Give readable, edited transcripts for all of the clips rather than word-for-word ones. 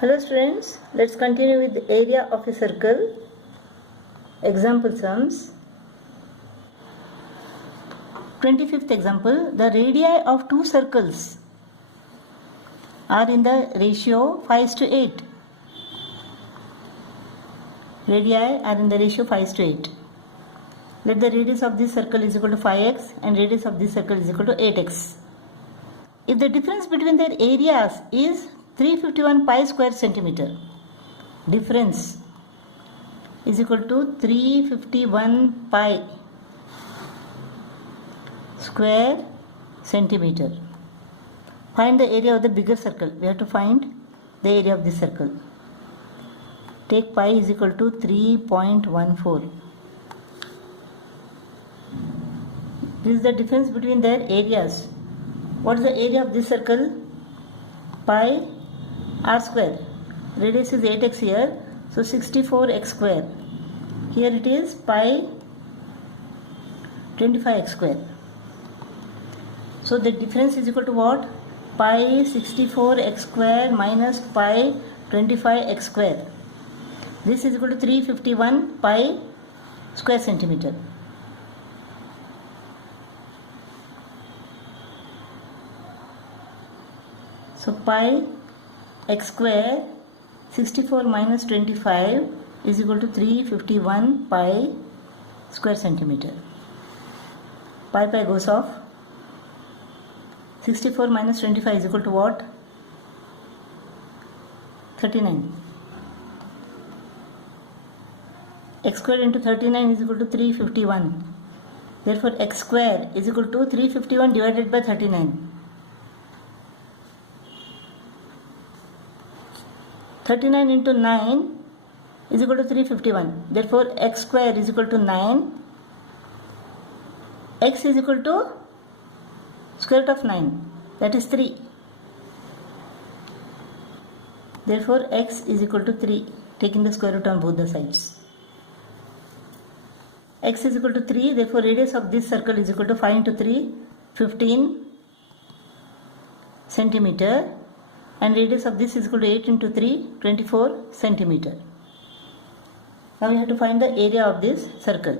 Hello students, let's continue with the area of a circle. Example sums. 25th example, the radii of two circles are in the ratio 5:8. Radii are in the ratio 5:8. Let the radius of this circle is equal to 5x and radius of this circle is equal to 8x. If the difference between their areas is 351 pi square centimeter, difference is equal to 351 pi square centimeter. Find the area of the bigger circle. We have to find the area of this circle. Take pi is equal to 3.14. This is the difference between their areas. What is the area of this circle? Pi r square. Radius is 8x here, so 64x square. Here it is pi 25x square. So the difference is equal to what? Pi 64x square minus pi 25x square. This is equal to 351 pi square centimeter. So pi x square 64 minus 25 is equal to 351 pi square centimeter. Pi goes off. 64 minus 25 is equal to what? 39. X square into 39 is equal to 351. Therefore x square is equal to 351 divided by 39. 39 into 9 is equal to 351. Therefore x square is equal to 9. X is equal to square root of 9, that is 3. Therefore x is equal to 3, taking the square root on both the sides. X is equal to 3, therefore radius of this circle is equal to 5 into 3, 15 centimeter. And radius of this is equal to 8 into 3, 24 centimeter. Now we have to find the area of this circle.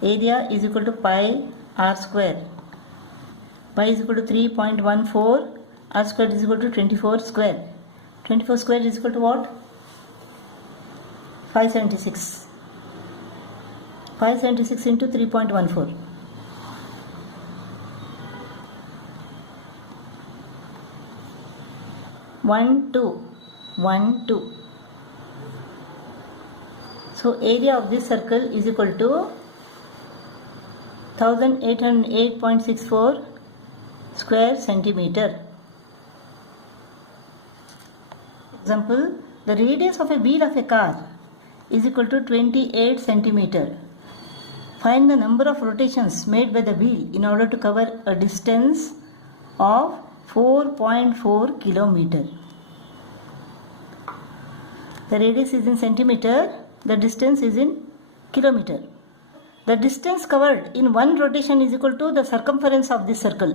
Area is equal to pi r square. Pi is equal to 3.14, r square is equal to 24 square. 24 square is equal to what? 576. 576 into 3.14. 1, 2. So area of this circle is equal to 1808.64 square centimeter. Example, the radius of a wheel of a car is equal to 28 centimeter. Find the number of rotations made by the wheel in order to cover a distance of 4.4 kilometer. The radius is in centimeter, the distance is in kilometer. The distance covered in one rotation is equal to the circumference of this circle.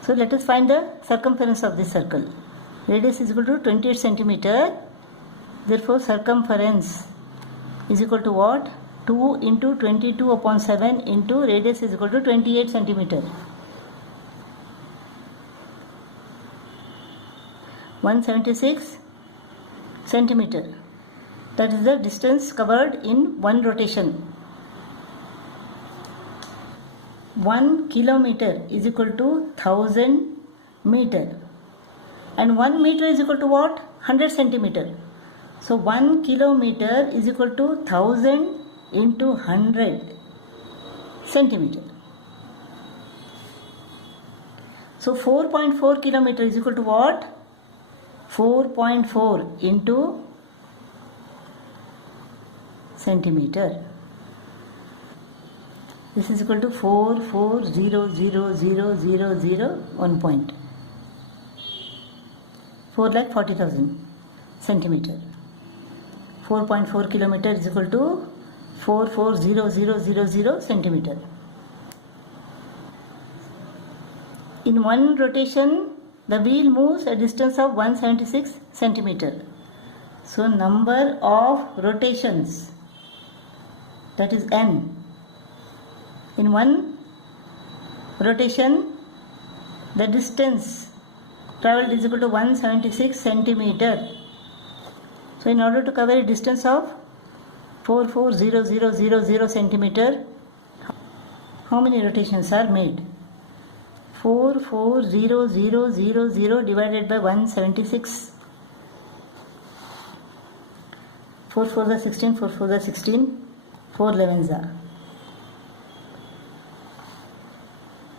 So let us find the circumference of this circle. Radius is equal to 28 centimeter. Therefore circumference is equal to what? 2 into 22 upon 7 into radius is equal to 28 centimeter. 176 centimeter. That is the distance covered in one rotation. 1 kilometer is equal to 1000 meter. And 1 meter is equal to what? 100 centimeter. So 1 kilometer is equal to 1000 into 100 centimeter. So 4.4 kilometer is equal to what? 4.4 into centimeter. This is equal to 4,400,000 point. 4,40,000 centimeter. 4.4 kilometer is equal to 4,400,000 centimeter. In one rotation the wheel moves a distance of 176 centimeter. So number of rotations, that is n. In one rotation, the distance traveled is equal to 176 centimeter. So in order to cover a distance of 440000 centimeter, how many rotations are made? 440000 divided by 176. 4 4s are 16, 4 4s are 16, 4 11s are.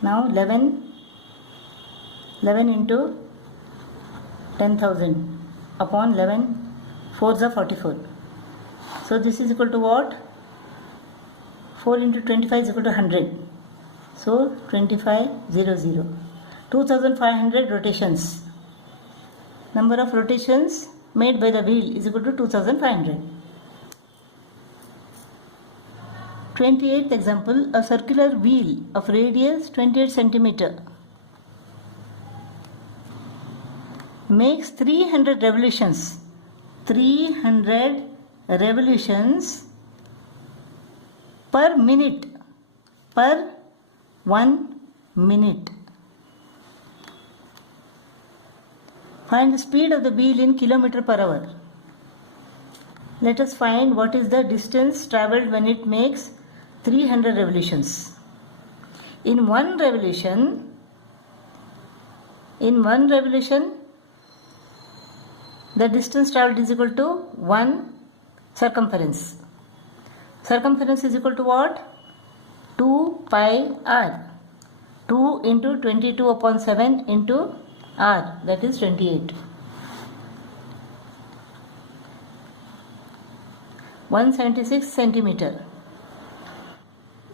Now 11 into 10,000 upon 11, 4s are 44. So this is equal to what? 4 into 25 is equal to 100. So 2500. 2500 rotations. Number of rotations made by the wheel is equal to 2500. 28th example, a circular wheel of radius 28 centimeter makes 300 revolutions. 300 revolutions per minute, per 1 minute. Find the speed of the wheel in kilometer per hour. Let us find what is the distance travelled when it makes 300 revolutions. In one revolution, the distance travelled is equal to 1 circumference. Circumference is equal to what? 2 pi r. 2 into 22 upon 7 into r, that is 28. 176 centimeter.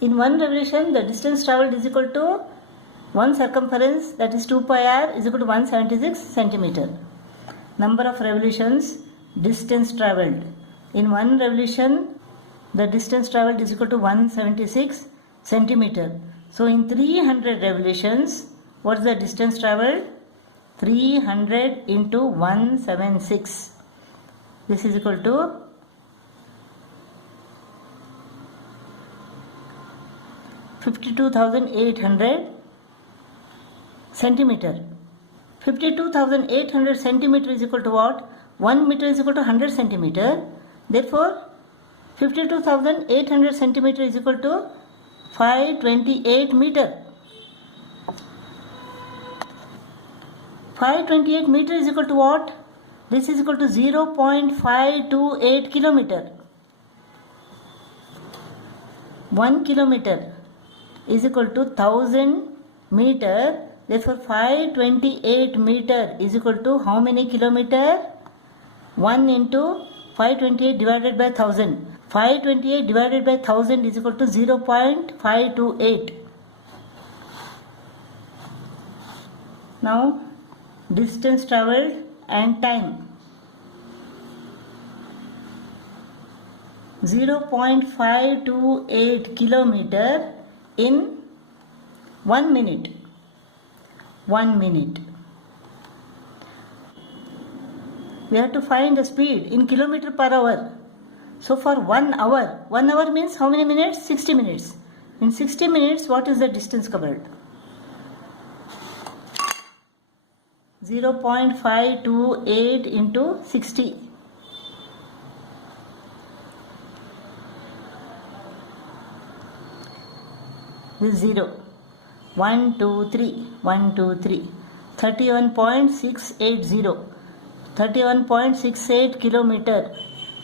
In one revolution, the distance travelled is equal to 1 circumference, that is 2 pi r, is equal to 176 centimeter. Number of revolutions, distance travelled. In one revolution, the distance travelled is equal to 176 centimeter. So in 300 revolutions, what is the distance travelled? 300 into 176. This is equal to 52,800 centimeter. 52,800 centimeter is equal to what? 1 meter is equal to 100 centimeter. Therefore, 52,800 centimeter is equal to 528 meter. 528 meter is equal to what? This is equal to 0.528 kilometer. 1 kilometer is equal to 1000 meter. Therefore, 528 meter is equal to how many kilometer? 1 into 528 divided by 1000. 528 divided by 1000 is equal to 0.528. Now, distance travelled and time. 0.528 kilometer in 1 minute. 1 minute. We have to find the speed in kilometer per hour. So for 1 hour, 1 hour means how many minutes? 60 minutes. In 60 minutes, what is the distance covered? 0.528 into 60. This is 0. 1, 2, 3. 1, 2, 3. 31.680. 31.68 kilometer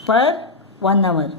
per 1 hour.